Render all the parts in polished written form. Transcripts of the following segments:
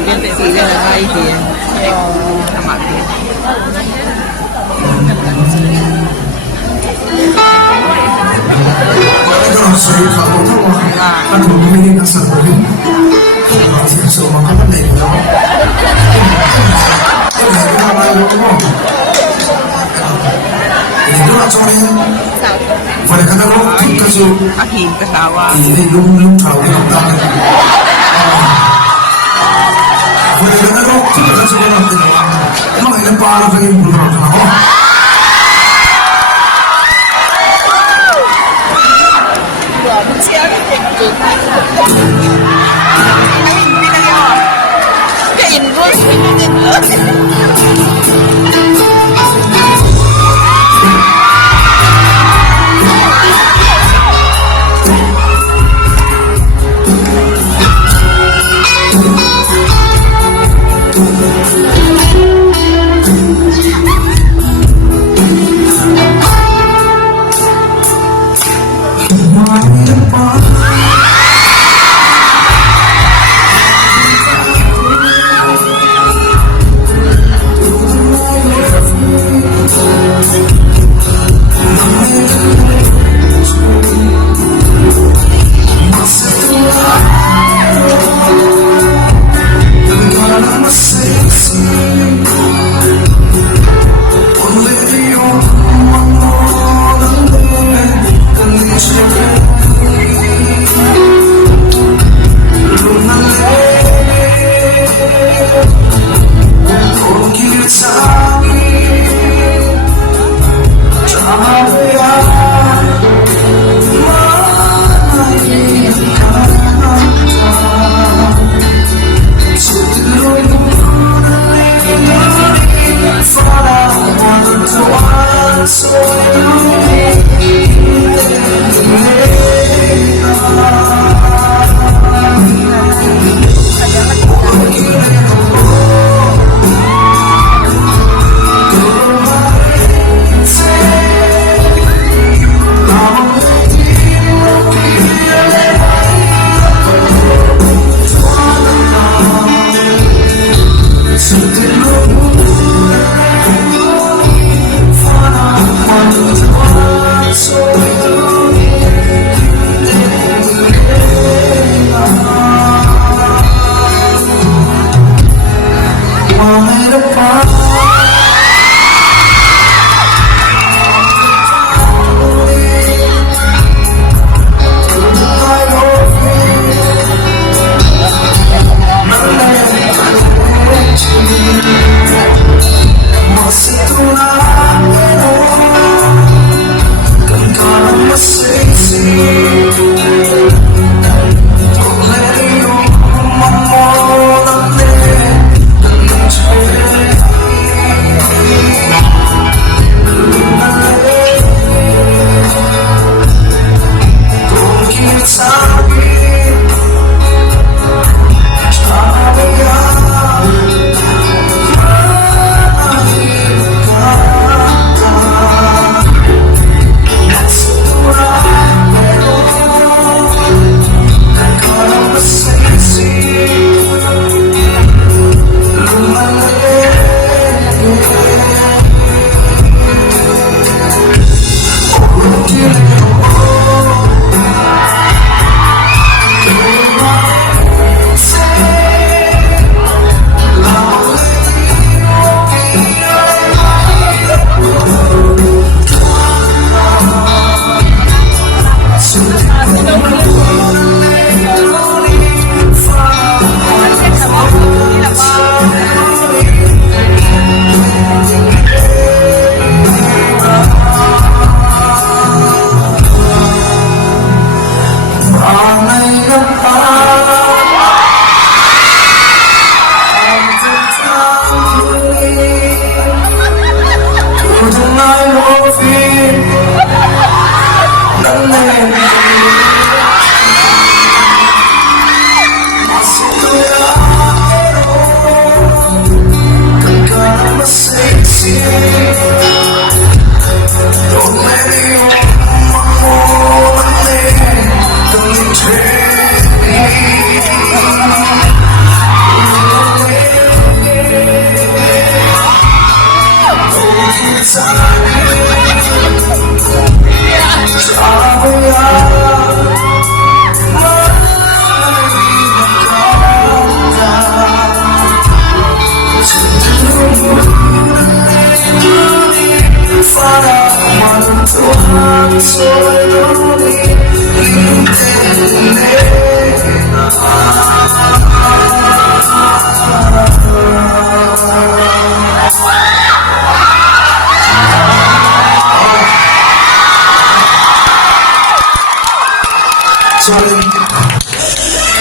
Sila na tayo din. Tama din. Sorry, kalau tu kan bumili ng sarili. Sa mga kapatid mo. Ito na sorry. Wala ka na lang kasi Aking kasawa. ini lum tawag ng tama. Wala ka na lang kasi wala ka na. Mga ilang paano kayo bulong ako?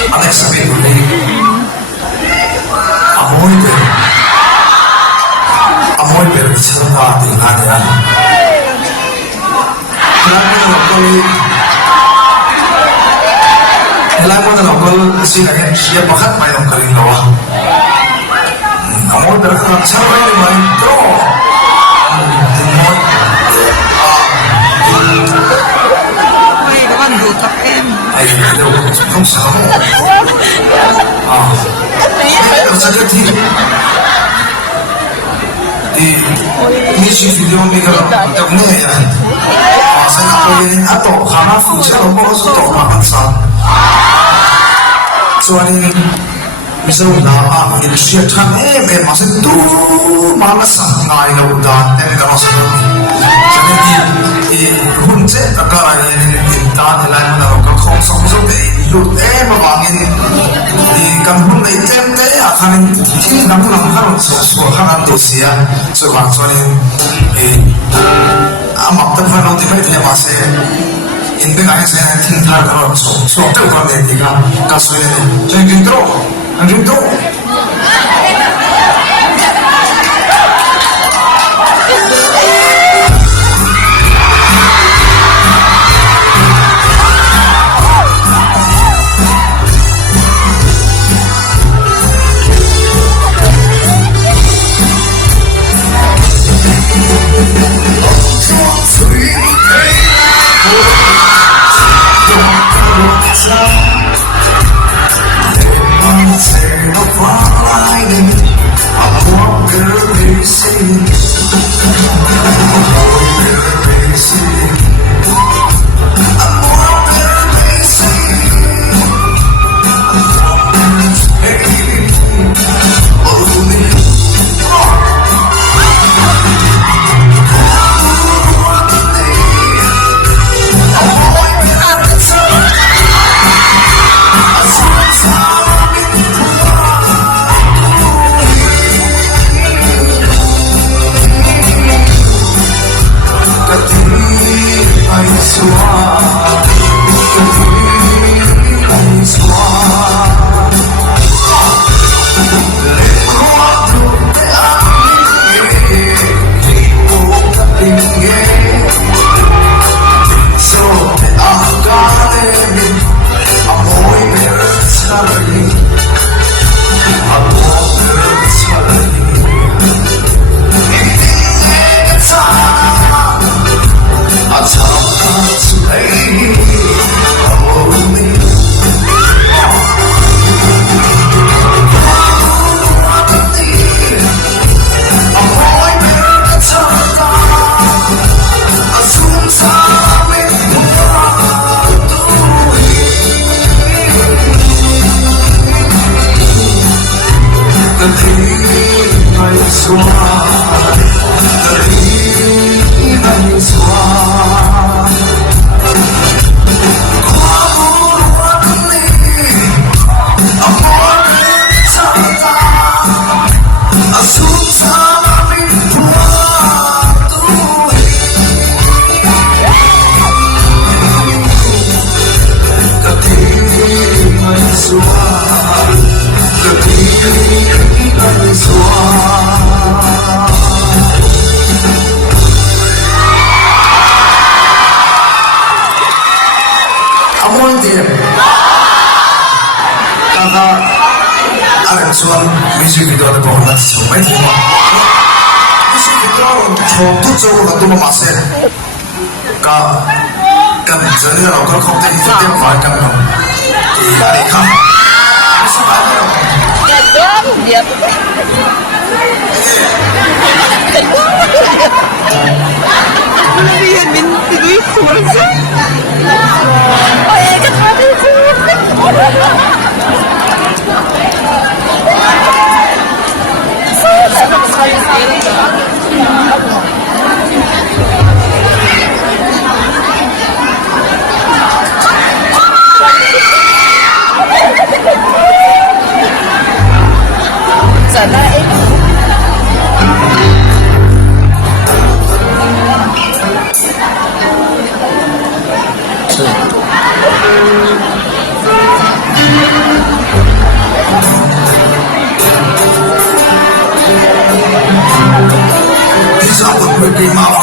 Ada sabi ko ni amoy pero isa pa ating hanian. Kailangan mo na lokal sila yan siya bakat may ng kalinawa. Amoy pero kung sabay naman ito. Ay, naman dutak em. Ay, kung sa mo. Pero sa gatin. Ini si video ni kalau tak ni ya. Saya nak bagi atau karena future apa so tak makan sah. So ini misalnya ini siapa masih tu malas ngai lau dah tapi dah masuk. Jadi hunce agak ini kita telah melakukan konsumsi lu mabangin kan hun na item te akan tin na mo lang so kan dosia so kan so ni amak ta fa no te mai te mase inde ga se na tin thar karo so te ko ne diga ka so ne jeng dro music video ada bawa semua itu music video contoh coba bantu memasak kan jadi kalau kau konten itu dia macam apa hari kan masih banyak dia dia minta duit kurang oh ya kan ada sana eh. These are what we came out